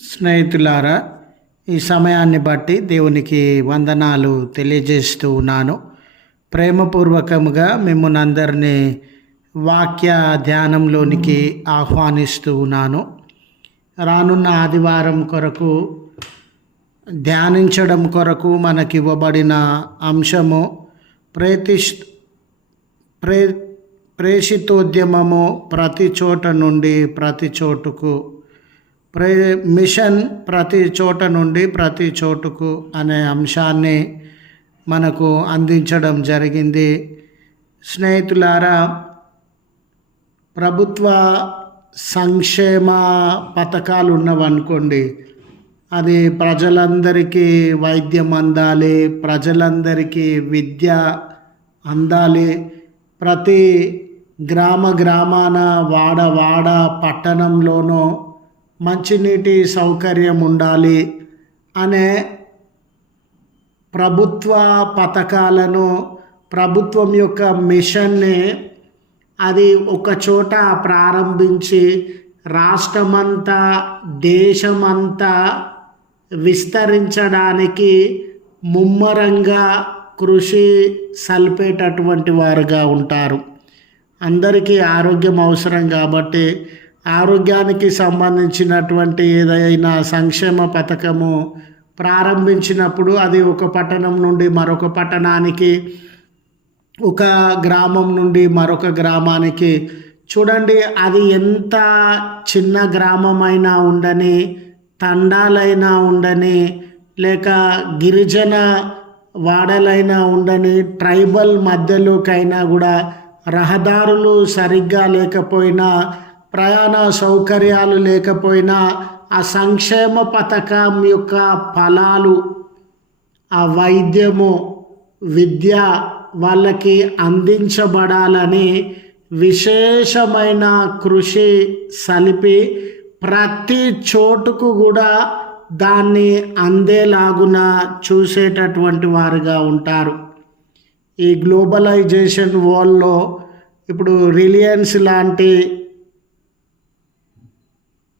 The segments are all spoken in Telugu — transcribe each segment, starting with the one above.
స్నేహితులారా ఈ సమయాన్ని బట్టి దేవునికి వందనాలు తెలియజేస్తూ ఉన్నాను. ప్రేమపూర్వకముగా మిమ్మల్ని అందరినీ వాక్య ధ్యానంలోనికి ఆహ్వానిస్తూ ఉన్నాను. రానున్న ఆదివారం కొరకు ధ్యానించడం కొరకు మనకి ఇవ్వబడిన అంశము ప్రేతిష్ ప్రే ప్రేషితోద్యమము ప్రతి చోట నుండి ప్రతి చోటుకు ప్రే మిషన్ ప్రతి చోట నుండి ప్రతి చోటుకు అనే అంశాన్ని మనకు అందించడం జరిగింది. స్నేహితులారా ప్రభుత్వ సంక్షేమ పథకాలు ఉన్నవనుకోండి అది ప్రజలందరికీ వైద్యం అందాలి ప్రజలందరికీ విద్య అందాలి ప్రతి గ్రామ గ్రామాన వాడ వాడ పట్టణంలోనూ మంచినీటి సౌకర్యం ఉండాలి అనే ప్రభుత్వ పథకాలను ప్రభుత్వం యొక్క మిషన్ని అది ఒక చోట ప్రారంభించి రాష్ట్రమంతా దేశమంతా విస్తరించడానికి ముమ్మరంగా కృషి సల్పేటటువంటి వారుగా ఉంటారు. అందరికీ ఆరోగ్యం అవసరం కాబట్టి ఆరోగ్యానికి సంబంధించినటువంటి ఏదైనా సంక్షేమ పథకము ప్రారంభించినప్పుడు అది ఒక పట్టణం నుండి మరొక పట్టణానికి ఒక గ్రామం నుండి మరొక గ్రామానికి. చూడండి అది ఎంత చిన్న గ్రామమైనా ఉండని తండాలైనా ఉండని లేక గిరిజన వాడలైనా ఉండని ట్రైబల్ మధ్యలోకైనా కూడా రహదారులు సరిగ్గా లేకపోయినా ప్రయాణ సౌకర్యాలు లేకపోయినా ఆ సంక్షేమ పథకం యొక్క ఫలాలు ఆ వైద్యము విద్య వాళ్ళకి అందించబడాలని విశేషమైన కృషి సలిపి ప్రతి చోటుకు కూడా దాన్ని అందేలాగున చూసేటటువంటి వారుగా ఉంటారు. ఈ గ్లోబలైజేషన్ వరల్డ్లో ఇప్పుడు రిలయన్స్ లాంటి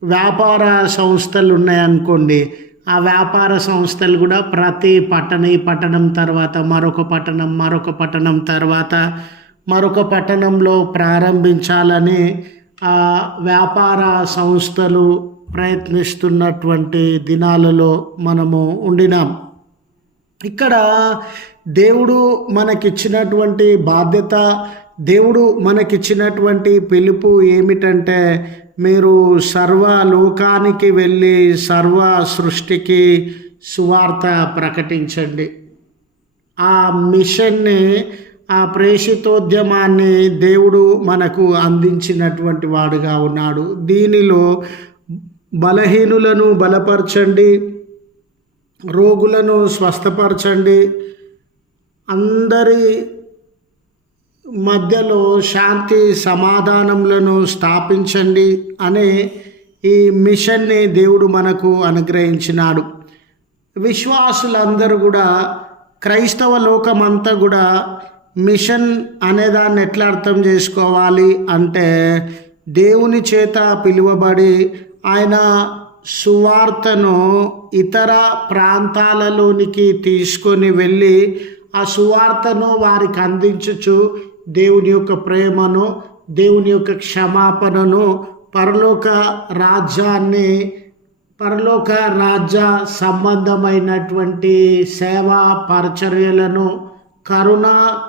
వ్యాపార సంస్థలు ఉన్నాయనుకోండి ఆ వ్యాపార సంస్థలు కూడా ప్రతి పట్టణ ఈ పట్టణం తర్వాత మరొక పట్టణం మరొక పట్టణం తర్వాత మరొక పట్టణంలో ప్రారంభించాలని ఆ వ్యాపార సంస్థలు ప్రయత్నిస్తున్నటువంటి దినాలలో మనము ఉండినాం. ఇక్కడ దేవుడు మనకిచ్చినటువంటి బాధ్యత దేవుడు మనకిచ్చినటువంటి పిలుపు ఏమిటంటే మీరు సర్వ లోకానికి వెళ్ళి సర్వ సృష్టికి సువార్త ప్రకటించండి. ఆ మిషన్ని ఆ ప్రేషితోద్యమాన్ని దేవుడు మనకు అందించినటువంటి వాడుగా ఉన్నాడు. దీనిలో బలహీనులను బలపరచండి రోగులను స్వస్థపరచండి. అందరి మధ్యలో శాంతి సమాధానములను స్థాపించండి అనే ఈ మిషన్ని దేవుడు మనకు అనుగ్రహించినాడు. విశ్వాసులందరూ కూడా క్రైస్తవ లోకమంతా కూడా మిషన్ అనేదాన్ని ఎట్లా అర్థం చేసుకోవాలి అంటే దేవుని చేత పిలువబడి ఆయన సువార్తను ఇతర ప్రాంతాలలోనికి తీసుకొని వెళ్ళి ఆ సువార్తను వారికి అందించచ్చు దేవుని యొక్క ప్రేమను దేవుని యొక్క క్షమాపణను పరలోక రాజ్యాన్ని పరలోక రాజ్య సంబంధమైనటువంటి సేవా పరిచర్యలను కరుణ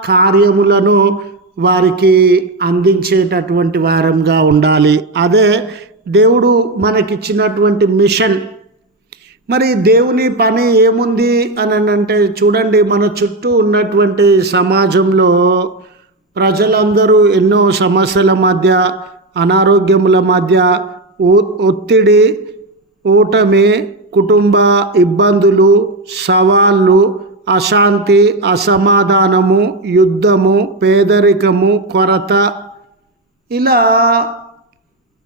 కార్యములను వారికి అందించేటటువంటి వారంగా ఉండాలి. అదే దేవుడు మనకిచ్చినటువంటి మిషన్. మరి దేవుని పని ఏముంది అని అంటే చూడండి మన చుట్టూ ఉన్నటువంటి సమాజంలో ప్రజలందరూ ఎన్నో సమస్యల మధ్య అనారోగ్యముల మధ్య ఒత్తిడి ఓటమి కుటుంబ ఇబ్బందులు సవాళ్ళు అశాంతి అసమాధానము యుద్ధము పేదరికము కొరత. ఇలా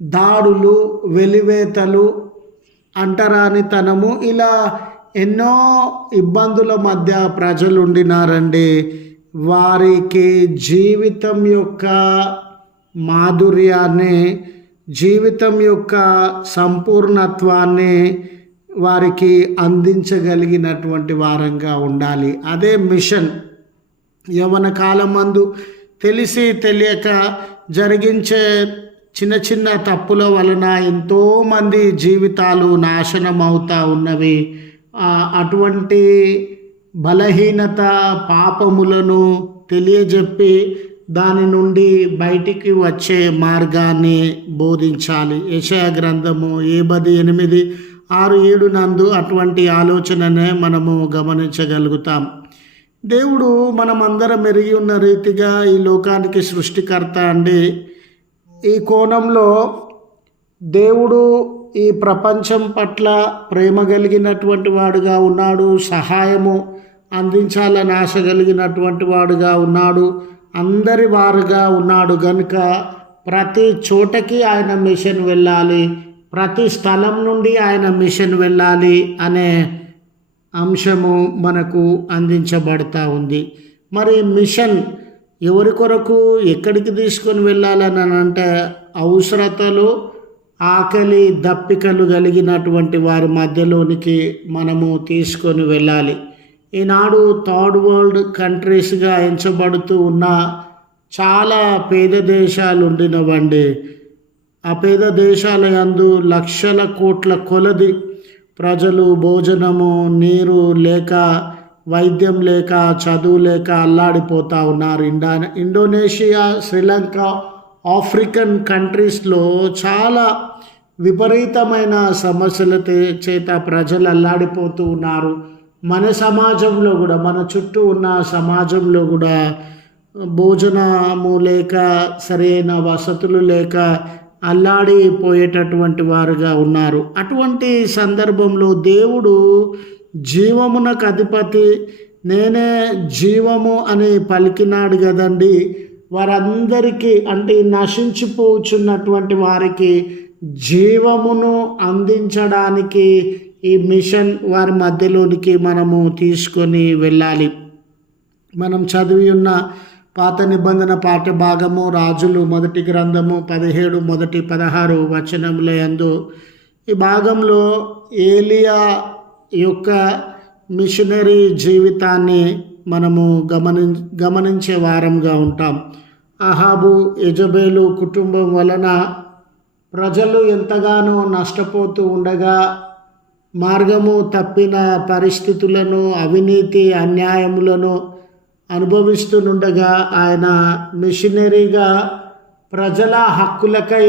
దాడులు వెలివేతలు అంటరానితనము ఇలా ఎన్నో ఇబ్బందుల మధ్య ప్రజలు ఉండినారండి వారికి జీవితం యొక్క మాధుర్యాన్ని జీవితం యొక్క సంపూర్ణత్వాన్ని వారికి అందించగలిగినటువంటి వారంగా ఉండాలి. అదే మిషన్. యవన కాలమందు తెలిసి తెలియక జరిగించే చిన్న చిన్న తప్పుల వలన ఎంతోమంది జీవితాలు నాశనం అవుతూ ఉన్నవి అటువంటి బలహీనత పాపములను తెలియజెప్పి దాని నుండి బయటికి వచ్చే మార్గాన్ని బోధించాలి. యశయ గ్రంథము ఏ పది ఎనిమిది ఆరు ఏడు నందు అటువంటి ఆలోచననే మనము గమనించగలుగుతాం. దేవుడు మనమందరం మెరిగి ఉన్న రీతిగా ఈ లోకానికి సృష్టికర్త అండి. ఈ కోణంలో దేవుడు ఈ ప్రపంచం పట్ల ప్రేమ కలిగినటువంటి వాడుగా ఉన్నాడు. సహాయము అందించాలని ఆశ కలిగినటువంటి వాడుగా ఉన్నాడు. అందరి వారుగా ఉన్నాడు గనుక ప్రతి చోటకి ఆయన మిషన్ వెళ్ళాలి. ప్రతి స్థలం నుండి ఆయన మిషన్ వెళ్ళాలి అనే అంశము మనకు అందించబడతా ఉంది. మరి మిషన్ ఎవరి కొరకు ఎక్కడికి తీసుకొని వెళ్ళాలని అంటే అవసరతలు ఆకలి దప్పికలు కలిగినటువంటి వారి మధ్యలోనికి మనము తీసుకొని వెళ్ళాలి. ఈనాడు థర్డ్ వరల్డ్ కంట్రీస్గా ఎంచబడుతూ ఉన్న చాలా పేద దేశాలు ఉండినవండి ఆ పేద దేశాల యందు లక్షల కోట్ల కొలది ప్రజలు భోజనము నీరు లేక వైద్యం లేక చదువు లేక అల్లాడిపోతూ ఉన్నారు. ఇండా ఇండోనేషియా శ్రీలంక ఆఫ్రికన్ కంట్రీస్లో చాలా విపరీతమైన సమస్యల తే- చేత ప్రజలు అల్లాడిపోతూ ఉన్నారు. మన సమాజంలో కూడా మన చుట్టూ ఉన్న సమాజంలో కూడా భోజనము లేక సరైన వసతులు లేక అల్లాడిపోయేటటువంటి వారుగా ఉన్నారు. అటువంటి సందర్భంలో దేవుడు జీవమునకు అధిపతి నేనే జీవము అని పలికినాడు కదండి. వారందరికీ అంటే నశించిపోచున్నటువంటి వారికి జీవమును అందించడానికి ఈ మిషన్ వారి మధ్యలోనికి మనము తీసుకొని వెళ్ళాలి. మనం చదివి ఉన్న పాత నిబంధన పాఠ భాగము రాజులు మొదటి గ్రంథము పదిహేడు మొదటి పదహారు వచనముల యందు ఈ భాగంలో ఏలియా యొక్క మిషనరీ జీవితాన్ని మనము గమని గమనించే వారంగా ఉంటాం. అహాబు యజబేలు కుటుంబం వలన ప్రజలు ఎంతగానో నష్టపోతూ ఉండగా మార్గము తప్పిన పరిస్థితులను అవినీతి అన్యాయములను అనుభవిస్తుండగా ఆయన మిషనరీగా ప్రజల హక్కులకై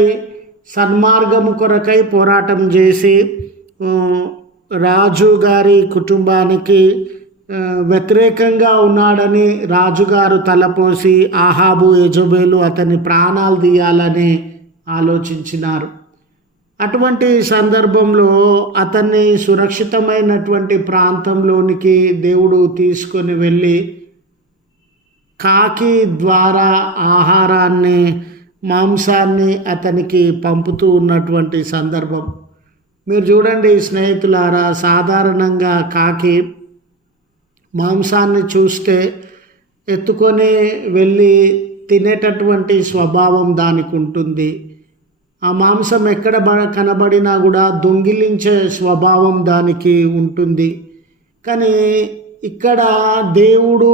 సన్మార్గము కొరకై పోరాటం చేసి రాజు గారి కుటుంబానికి వ్యతిరేకంగా ఉన్నాడని రాజుగారు తలపోసి ఆహాబు యజబేలు అతని ప్రాణాలు తీయాలని ఆలోచించినారు. అటువంటి సందర్భంలో అతన్ని సురక్షితమైనటువంటి ప్రాంతంలోనికి దేవుడు తీసుకొని వెళ్ళి కాకి ద్వారా ఆహారాన్ని మాంసాన్ని అతనికి పంపుతూ ఉన్నటువంటి సందర్భం. మీరు చూడండి స్నేహితులారా సాధారణంగా కాకి మాంసాన్ని చూస్తే ఎత్తుకొని వెళ్ళి తినేటటువంటి స్వభావం దానికి ఉంటుంది. ఆ మాంసం ఎక్కడ బ- కనబడినా కూడా దొంగిలించే స్వభావం దానికి ఉంటుంది. కానీ ఇక్కడ దేవుడు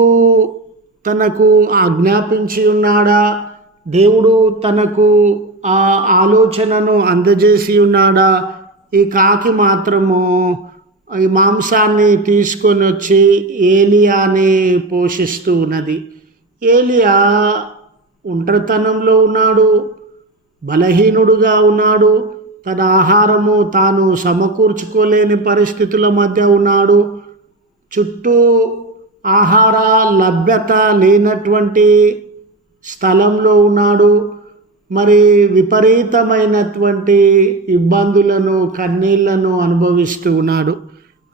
తనకు ఆజ్ఞాపించి ఉన్నాడా? దేవుడు తనకు ఆ ఆలోచనను అందజేసి ఉన్నాడా? ఈ కాకి మాత్రము ఈ మాంసాన్ని తీసుకొని వచ్చి ఏలియాని పోషిస్తూ ఉన్నది. ఏలియా ఒంటరితనంలో ఉన్నాడు. బలహీనుడుగా ఉన్నాడు. తన ఆహారము తాను సమకూర్చుకోలేని పరిస్థితుల మధ్య ఉన్నాడు. చుట్టూ ఆహార లభ్యత లేనటువంటి స్థలంలో ఉన్నాడు. మరి విపరీతమైనటువంటి ఇబ్బందులను కన్నీళ్ళను అనుభవిస్తూ ఉన్నాడు.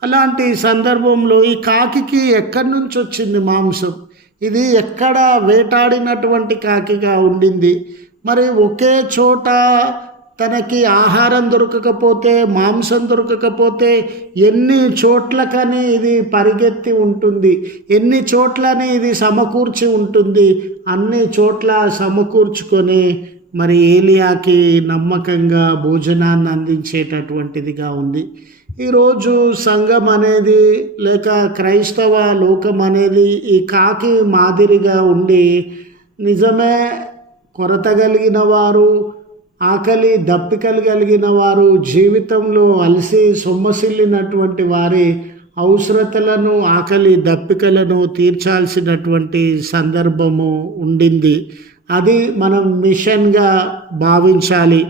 అలాంటి సందర్భంలో ఈ కాకికి ఎక్కడి నుంచి వచ్చింది మాంసం? ఇది ఎక్కడ వేటాడినటువంటి కాకిగా ఉండింది? మరి ఒకే చోట తనకి ఆహారం దొరకకపోతే మాంసం దొరకకపోతే ఎన్ని చోట్లకని ఇది పరిగెత్తి ఉంటుంది ఎన్ని చోట్లని ఇది సమకూర్చి ఉంటుంది అన్ని చోట్ల సమకూర్చుకొని మరి ఏలియాకి నమ్మకంగా భోజనాన్ని అందించేటటువంటిదిగా ఉంది. ఈరోజు సంఘం అనేది లేక క్రైస్తవ లోకం అనేది ఈ కాకి మాదిరిగా ఉండి నిజమే కొరత కలిగిన వారు ఆకలి దప్పికలు కలిగిన వారు జీవితంలో అలసి సొమ్మసిల్లినటువంటి వారి అవసరతలను ఆకలి దప్పికలను తీర్చాల్సినటువంటి సందర్భము ఉండింది. అది మనం మిషన్గా భావించాలి.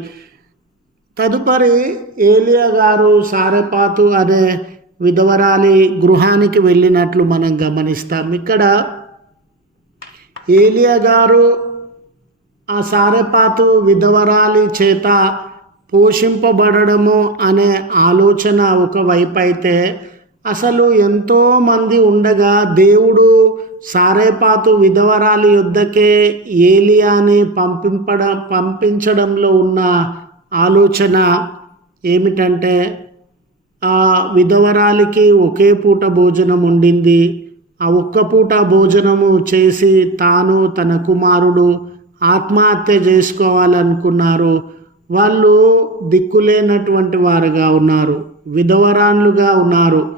తదుపరి ఏలియా గారు సారెపాతు అనే విధవరాలి గృహానికి వెళ్ళినట్లు మనం గమనిస్తాం. ఇక్కడ ఏలియా గారు ఆ సారెపాతు విధవరాలి చేత పోషింపబడము అనే ఆలోచన ఒకవైపు అయితే అసలు ఎంతోమంది ఉండగా దేవుడు సారేపాతు విధవరాలి యుద్ధకే ఏలియాని పంపింపడ పంపించడంలో ఉన్న ఆలోచన ఏమిటంటే ఆ విధవరాలికి ఒకే పూట భోజనం ఉండింది. ఆ ఒక్క పూట భోజనము చేసి తాను తన కుమారుడు ఆత్మహత్య చేసుకోవాలనుకున్నారు. వాళ్ళు దిక్కులేనటువంటి వారుగా ఉన్నారు విధవరాన్లుగా ఉన్నారు.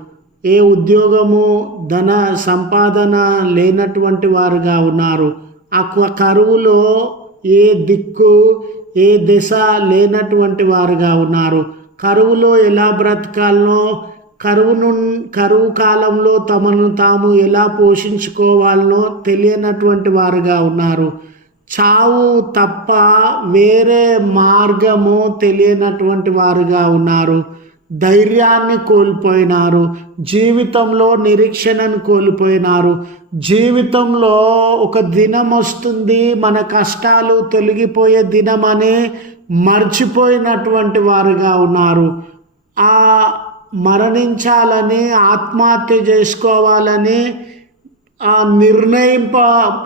ఏ ఉద్యోగము ధన సంపాదన లేనటువంటి వారుగా ఉన్నారు. ఆ కరువులో ఏ దిక్కు ఏ దిశ లేనటువంటి వారుగా ఉన్నారు. కరువులో ఎలా బ్రతకాలనో కరువును కరువు కాలంలో తమను తాము ఎలా పోషించుకోవాలనో తెలియనటువంటి వారుగా ఉన్నారు. చావు తప్ప వేరే మార్గము తెలియనటువంటి వారుగా ఉన్నారు. ధైర్యాన్ని కోల్పోయినారు. జీవితంలో నిరీక్షణను కోల్పోయినారు. జీవితంలో ఒక దినం వస్తుంది మన కష్టాలు తొలగిపోయే దినమని మర్చిపోయినటువంటి వారుగా ఉన్నారు. ఆ మరణించాలని ఆత్మహత్య చేసుకోవాలని ఆ నిర్ణయింప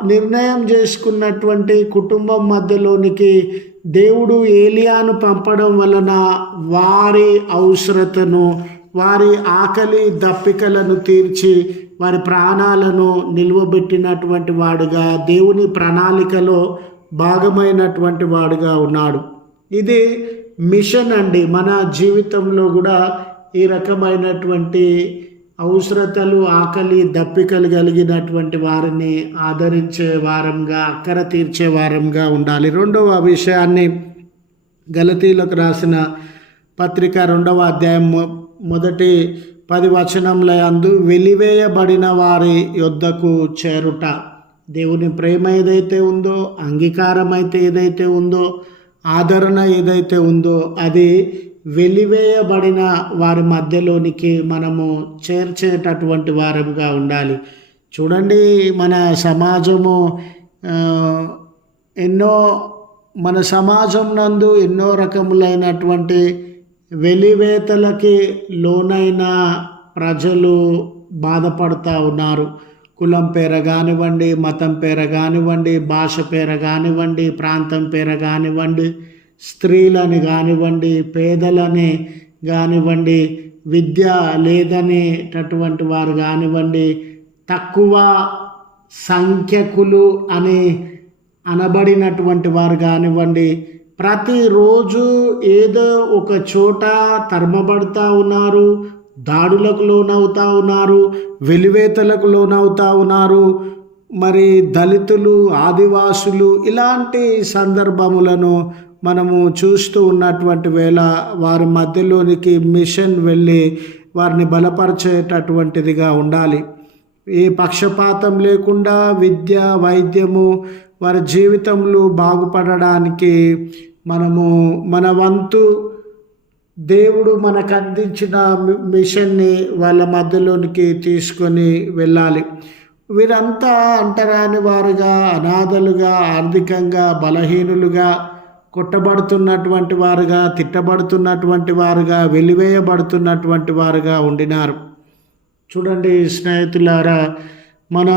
నిర్ణయం చేసుకున్నటువంటి కుటుంబం మధ్యలోనికి దేవుడు ఏలియాను పంపడం వలన వారి అవసరతను వారి ఆకలి దప్పికలను తీర్చి వారి ప్రాణాలను నిలువబెట్టినటువంటి వాడుగా దేవుని ప్రణాళికలో భాగమైనటువంటి వాడుగా ఉన్నాడు. ఇది మిషన్ అండి. మన జీవితంలో కూడా ఈ రకమైనటువంటి అవసరతలు ఆకలి దప్పికలు కలిగినటువంటి వారిని ఆదరించే వారంగా అక్కర తీర్చే వారంగా ఉండాలి. రెండవ విషయాన్ని గలతీలకు రాసిన పత్రిక రెండవ అధ్యాయం మొదటి పది వచనంలో అందు వెలివేయబడిన వారి యొద్దకు చేరుట. దేవుని ప్రేమ ఏదైతే ఉందో అంగీకారం అయితే ఏదైతే ఉందో ఆదరణ ఏదైతే ఉందో అది వెలివేయబడిన వారి మధ్యలోనికి మనము చేర్చేటటువంటి వారముగా ఉండాలి. చూడండి మన సమాజము ఎన్నో మన సమాజం నందు ఎన్నో రకములైనటువంటి వెలివేతలకి లోనైన ప్రజలు బాధపడుతూ ఉన్నారు. కులం పేర కానివ్వండి మతం పేర కానివ్వండి భాష పేర కానివ్వండి ప్రాంతం పేర కానివ్వండి స్త్రీలని కానివ్వండి పేదలని కానివ్వండి విద్య లేదనేటటువంటి వారు కానివ్వండి తక్కువ సంఖ్యకులు అని అనబడినటువంటి వారు కానివ్వండి ప్రతిరోజు ఏదో ఒక చోట తరమబడుతూ ఉన్నారు దాడులకు లోనవుతూ ఉన్నారు వెలివేతలకు లోనవుతూ ఉన్నారు మరి దళితులు ఆదివాసులు ఇలాంటి సందర్భములను మనము చూస్తూ ఉన్నటువంటి వేళ వారి మధ్యలోనికి మిషన్ వెళ్ళి వారిని బలపరిచేటటువంటిదిగా ఉండాలి. ఏ పక్షపాతం లేకుండా విద్య వైద్యము వారి జీవితంలో బాగుపడడానికి మనము మన వంతు దేవుడు మనకు అందించిన మిషన్ని వాళ్ళ మధ్యలోనికి తీసుకొని వెళ్ళాలి. వీరంతా అంటరాని వారుగా అనాథలుగా ఆర్థికంగా బలహీనులుగా కొట్టబడుతున్నటువంటి వారుగా తిట్టబడుతున్నటువంటి వారుగా వెలివేయబడుతున్నటువంటి వారుగా ఉండినారు. చూడండి స్నేహితులారా మన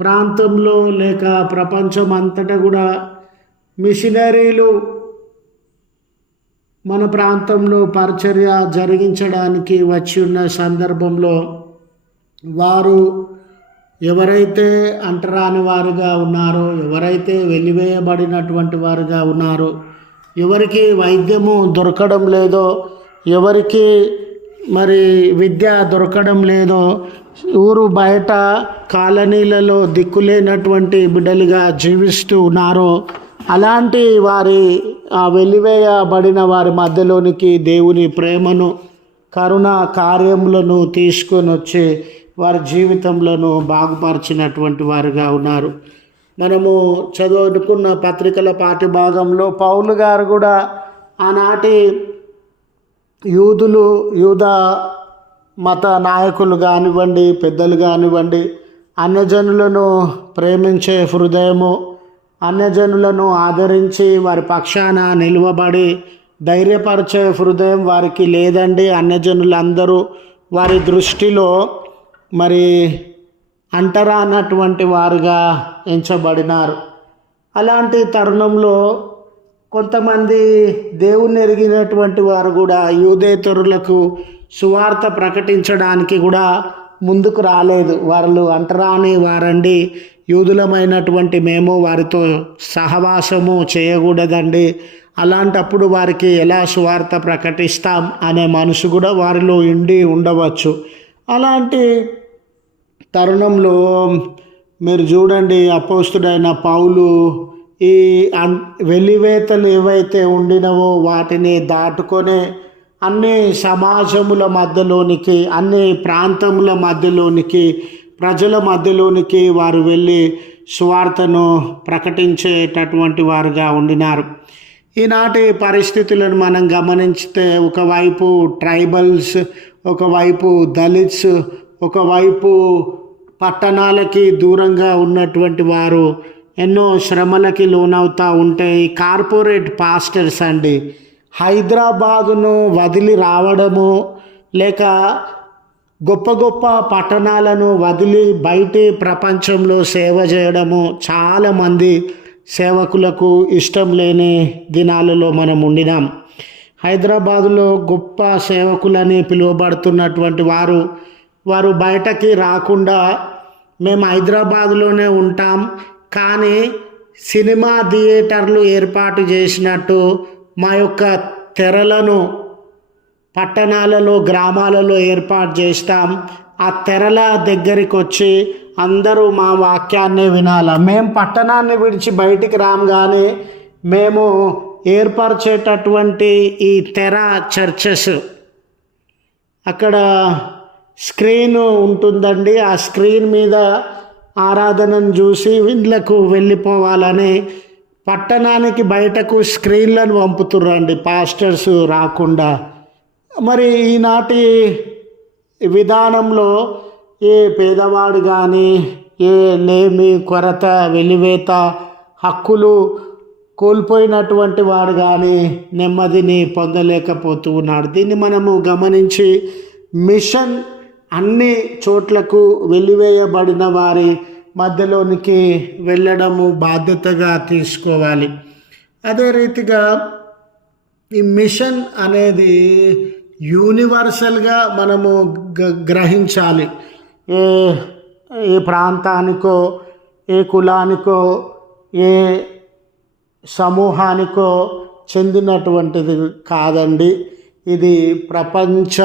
ప్రాంతంలో లేక ప్రపంచం అంతటా కూడా మిషనరీలు మన ప్రాంతంలో పరిచర్య జరిగించడానికి వచ్చి ఉన్న సందర్భంలో వారు ఎవరైతే అంటరాని వారుగా ఉన్నారో ఎవరైతే వెలివేయబడినటువంటి వారుగా ఉన్నారో ఎవరికి వైద్యము దొరకడం లేదో ఎవరికి మరి విద్య దొరకడం లేదో ఊరు బయట కాలనీలలో దిక్కులేనటువంటి బిడ్డలుగా జీవిస్తూ ఉన్నారో అలాంటి వారి ఆ వెలివేయబడిన వారి మధ్యలోనికి దేవుని ప్రేమను కరుణ కార్యములను తీసుకొని వచ్చి వారి జీవితంలోను బాగుపరిచినటువంటి వారుగా ఉన్నారు. మనము చదువుకున్న పత్రికల పాటి భాగంలో పౌలు గారు కూడా ఆనాటి యూదులు యూద మత నాయకులు కానివ్వండి పెద్దలు కానివ్వండి అన్యజనులను ప్రేమించే హృదయము అన్యజనులను ఆదరించి వారి పక్షాన నిలువబడి ధైర్యపరిచే హృదయం వారికి లేదండి. అన్యజనులందరూ వారి దృష్టిలో మరి అంటరానటువంటి వారుగా ఎంచబడినారు. అలాంటి తరుణంలో కొంతమంది దేవుని ఎరిగినటువంటి వారు కూడా యూదేతరులకు సువార్త ప్రకటించడానికి కూడా ముందుకు రాలేదు. వాళ్ళు అంటరాని వారండి యూదులమైనటువంటి మేము వారితో సహవాసము చేయకూడదండి. అలాంటప్పుడు వారికి ఎలా సువార్త ప్రకటిస్తాం అనే మనసు కూడా వారిలో ఉండి ఉండవచ్చు. అలాంటి తరుణంలో మీరు చూడండి అపోస్తుడైన పౌలు ఈ అన్ వెలివేతలు ఏవైతే ఉండినవో వాటిని దాటుకొని అన్ని సమాజముల మధ్యలోనికి అన్ని ప్రాంతముల మధ్యలోనికి ప్రజల మధ్యలోనికి వారు వెళ్ళి సువార్తను ప్రకటించేటటువంటి వారుగా ఉండినారు. ఈనాటి పరిస్థితులను మనం గమనించితే ఒకవైపు ట్రైబల్స్ ఒకవైపు దళిత్స్ ఒకవైపు పట్టణాలకి దూరంగా ఉన్నటువంటి వారు ఎన్నో శ్రమలకి లోనవుతూ ఉంటే ఈ కార్పొరేట్ పాస్టర్స్ అండి హైదరాబాదును వదిలి రావడము లేక గొప్ప గొప్ప పట్టణాలను వదిలి బయటి ప్రపంచంలో సేవ చేయడము చాలామంది సేవకులకు ఇష్టం లేని దినాలలో మనం ఉండినాం. హైదరాబాదులో గొప్ప సేవకులని పిలువబడుతున్నటువంటి వారు వారు బయటకి రాకుండా మేము హైదరాబాద్లోనే ఉంటాం. కానీ సినిమా థియేటర్లు ఏర్పాటు చేసినట్టు మా యొక్క తెరలను పట్టణాలలో గ్రామాలలో ఏర్పాటు చేస్తాం. ఆ తెరల దగ్గరికి వచ్చి అందరూ మా వాక్యాన్ని వినాల. మేము పట్టణాన్ని విడిచి బయటికి రాం కానీ మేము ఏర్పరిచేటటువంటి ఈ తెర చర్చెస్ అక్కడ స్క్రీన్ ఉంటుందండి. ఆ స్క్రీన్ మీద ఆరాధనను చూసి వీళ్ళకు వెళ్ళిపోవాలని పట్టణానికి బయటకు స్క్రీన్లను పంపుతుర్రండి. పాస్టర్స్ రాకుండా. మరి ఈనాటి విధానంలో ఏ పేదవాడు కానీ ఏ లేమి కొరత వెలివేత హక్కులు కోల్పోయినటువంటి వాడు కానీ నెమ్మదిని పొందలేకపోతూ ఉన్నాడు. దీన్ని మనము గమనించి మిషన్ అన్ని చోట్లకు వెలివేయబడిన వారి మధ్యలోనికి వెళ్ళడము బాధ్యతగా తీసుకోవాలి. అదే రీతిగా ఈ మిషన్ అనేది యూనివర్సల్గా మనము గ గ్రహించాలి. ఏ ఏ ప్రాంతానికో ఏ కులానికో ఏ సమూహానికో చెందినటువంటిది కాదండి. ఇది ప్రపంచ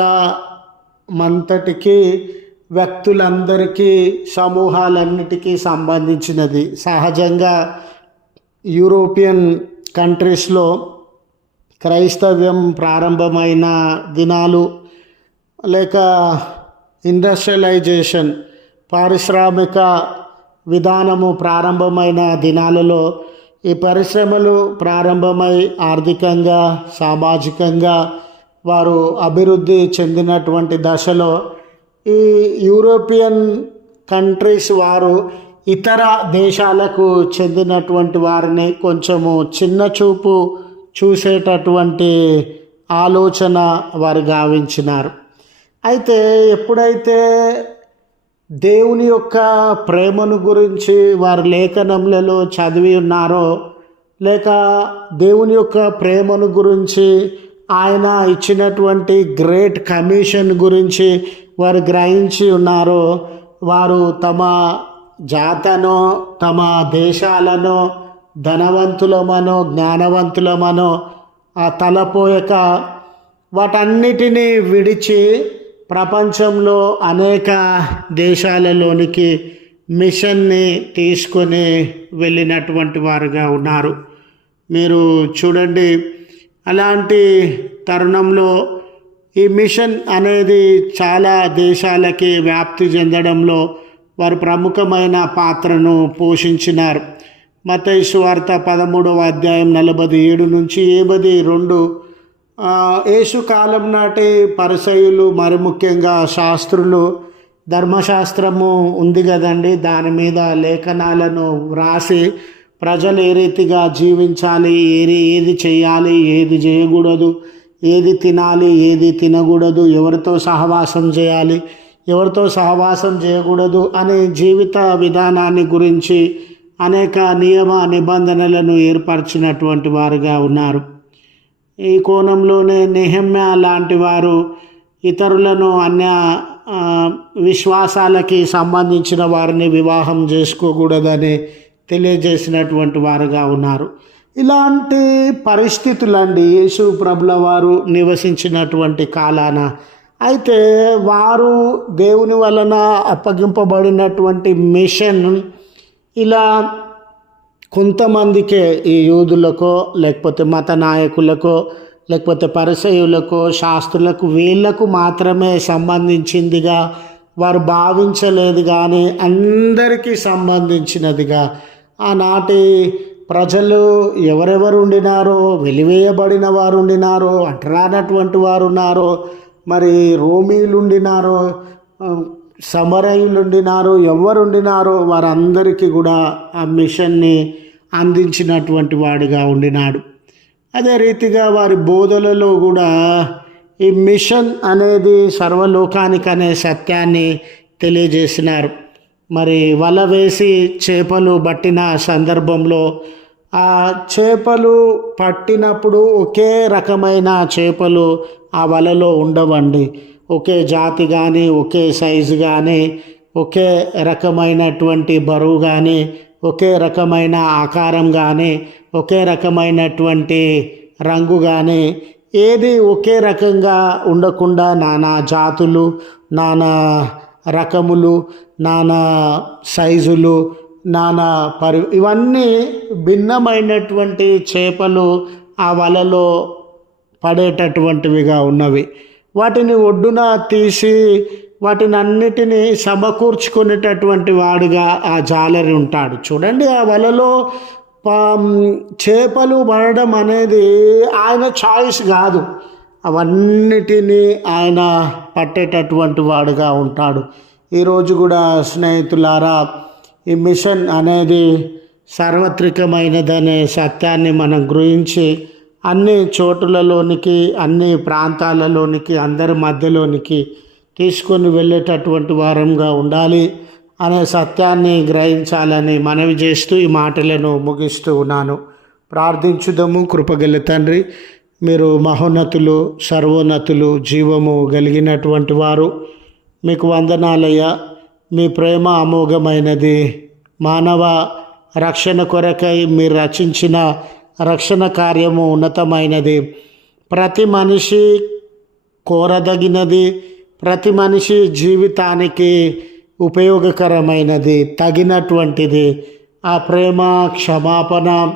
మంతటికి వ్యక్తులందరికీ సమూహాలన్నిటికీ సంబంధించినది. సహజంగా యూరోపియన్ కంట్రీస్లో క్రైస్తవ్యం ప్రారంభమైన దినాలు లేక ఇండస్ట్రియలైజేషన్ పారిశ్రామిక విధానము ప్రారంభమైన దినాలలో ఈ పరిశ్రమలు ప్రారంభమై ఆర్థికంగా సామాజికంగా వారు అభివృద్ధి చెందినటువంటి దశలో ఈ యూరోపియన్ కంట్రీస్ వారు ఇతర దేశాలకు చెందినటువంటి వారిని కొంచెము చిన్న చూపు చూసేటటువంటి ఆలోచన వారు గావించినారు. అయితే ఎప్పుడైతే దేవుని యొక్క ప్రేమను గురించి వారి లేఖనములలో చదివి ఉన్నారో లేక దేవుని యొక్క ప్రేమను గురించి ఆయన ఇచ్చినటువంటి గ్రేట్ కమిషన్ గురించి వారు గ్రహించి ఉన్నారో వారు తమ జాతనో తమ దేశాలను ధనవంతులమనో జ్ఞానవంతులమనో ఆ తలపోయక వాటన్నిటినీ విడిచి ప్రపంచంలో అనేక దేశాలలోనికి మిషన్ని తీసుకొని వెళ్ళినటువంటి వారుగా ఉన్నారు. మీరు చూడండి అలాంటి తరుణంలో ఈ మిషన్ అనేది చాలా దేశాలకి వ్యాప్తి చెందడంలో వారు ప్రముఖమైన పాత్రను పోషించినారు. మతైసు పదమూడవ అధ్యాయం నలభై ఏడు నుంచి ఏబది రెండు యేసు కాలం నాటి పరిసయులు మరి ముఖ్యంగా శాస్త్రులు ధర్మశాస్త్రము ఉంది కదండి దాని మీద లేఖనాలను వ్రాసి ప్రజలు ఏ రీతిగా జీవించాలి ఏది ఏది చేయాలి ఏది చేయకూడదు ఏది తినాలి ఏది తినకూడదు ఎవరితో సహవాసం చేయాలి ఎవరితో సహవాసం చేయకూడదు అనే జీవిత విధానాన్ని గురించి అనేక నియమ నిబంధనలను ఏర్పరిచినటువంటి వారుగా ఉన్నారు. ఈ కోణంలోనే నిహమ్య లాంటి వారు ఇతరులను అన్య విశ్వాసాలకి సంబంధించిన వారిని వివాహం చేసుకోకూడదని తెలియజేసినటువంటి వారుగా ఉన్నారు. ఇలాంటి పరిస్థితులండి యేసు ప్రభుల వారు నివసించినటువంటి కాలాన. అయితే వారు దేవుని వలన అప్పగింపబడినటువంటి మిషన్ ఇలా కొంతమందికే ఈ యూదులకో లేకపోతే మత నాయకులకో లేకపోతే పరిసయులకు శాస్త్రులకు వీళ్ళకు మాత్రమే సంబంధించిందిగా వారు భావించలేదు కానీ అందరికీ సంబంధించినదిగా ఆనాటి ప్రజలు ఎవరెవరు ఉండినారో వెలివేయబడిన వారు ఉండినారో అంటరానటువంటి వారు ఉన్నారో మరి రోమీలు ఉండినారో సమరయులు ఉండినారో ఎవరు ఉండినారో వారందరికీ కూడా ఆ మిషన్ని అందించినటువంటి వాడిగా ఉండినాడు. అదే రీతిగా వారి బోధలలో కూడా ఈ మిషన్ అనేది సర్వలోకానికి అనే సత్యాన్ని తెలియజేసినారు. మరి వల వేసి చేపలు పట్టిన సందర్భంలో ఆ చేపలు పట్టినప్పుడు ఒకే రకమైన చేపలు ఆ వలలో ఉండవండి. ఒకే జాతి కానీ ఒకే సైజు కానీ ఒకే రకమైనటువంటి బరువు కానీ ఒకే రకమైన ఆకారం కానీ ఒకే రకమైనటువంటి రంగు కానీ ఏది ఒకే రకంగా ఉండకుండా నానా జాతులు నానా రకములు నానా సైజులు నానా పరి ఇవన్నీ భిన్నమైనటువంటి చేపలు ఆ వలలో పడేటటువంటివిగా ఉన్నవి. వాటిని ఒడ్డున తీసి వాటిని అన్నిటినీ సమకూర్చుకునేటటువంటి వాడుగా ఆ జాలరి ఉంటాడు. చూడండి ఆ వలలో చేపలు పడడం అనేది ఆయన చాయిస్ కాదు. అవన్నిటినీ ఆయన పట్టేటటువంటి వాడుగా ఉంటాడు. ఈరోజు కూడా స్నేహితులారా ఈ మిషన్ అనేది సార్వత్రికమైనదనే సత్యాన్ని మనం గ్రహించి అన్ని చోటులలోనికి అన్ని ప్రాంతాలలోనికి అందరి మధ్యలోనికి తీసుకొని వెళ్ళేటటువంటి వారంగా ఉండాలి అనే సత్యాన్ని గ్రహించాలని మనవి చేస్తూ ఈ మాటలను ముగిస్తూ ఉన్నాను. ప్రార్థించుదము. కృపగల తండ్రి మీరు మహోన్నతులు సర్వోన్నతులు జీవము కలిగినటువంటి వారు. మీకు వందనాలయ్యా. మీ ప్రేమ అమోఘమైనది. మానవ రక్షణ కొరకై మీరు రచించిన రక్షణ కార్యము ఉన్నతమైనది. ప్రతి మనిషి కోరదగినది ప్రతి మనిషి జీవితానికి ఉపయోగకరమైనది తగినటువంటిది. ఆ ప్రేమ క్షమాపణ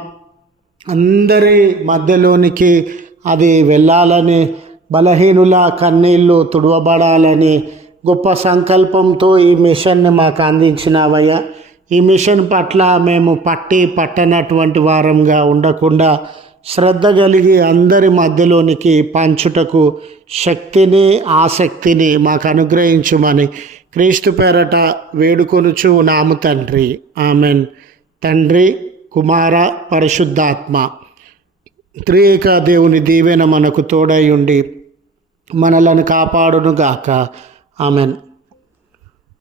అందరి మధ్యలోనికి అది వెళ్ళాలని బలహీనుల కన్నీళ్ళు తుడవబడాలని గొప్ప సంకల్పంతో ఈ మిషన్ని మాకు అందించినావయ్యా. ఈ మిషన్ పట్ల మేము పట్టి పట్టనటువంటి వారంగా ఉండకుండా శ్రద్ధ కలిగి అందరి మధ్యలోనికి పంచుటకు శక్తిని ఆసక్తిని మాకు అనుగ్రహించుమని క్రీస్తు పేరట వేడుకొనుచు నాము తండ్రి. ఆమెన్. తండ్రి కుమార పరిశుద్ధాత్మ త్రియేక దేవుని దీవెన మనకు తోడై ఉండి మనలను కాపాడునుగాక. ఆమెన్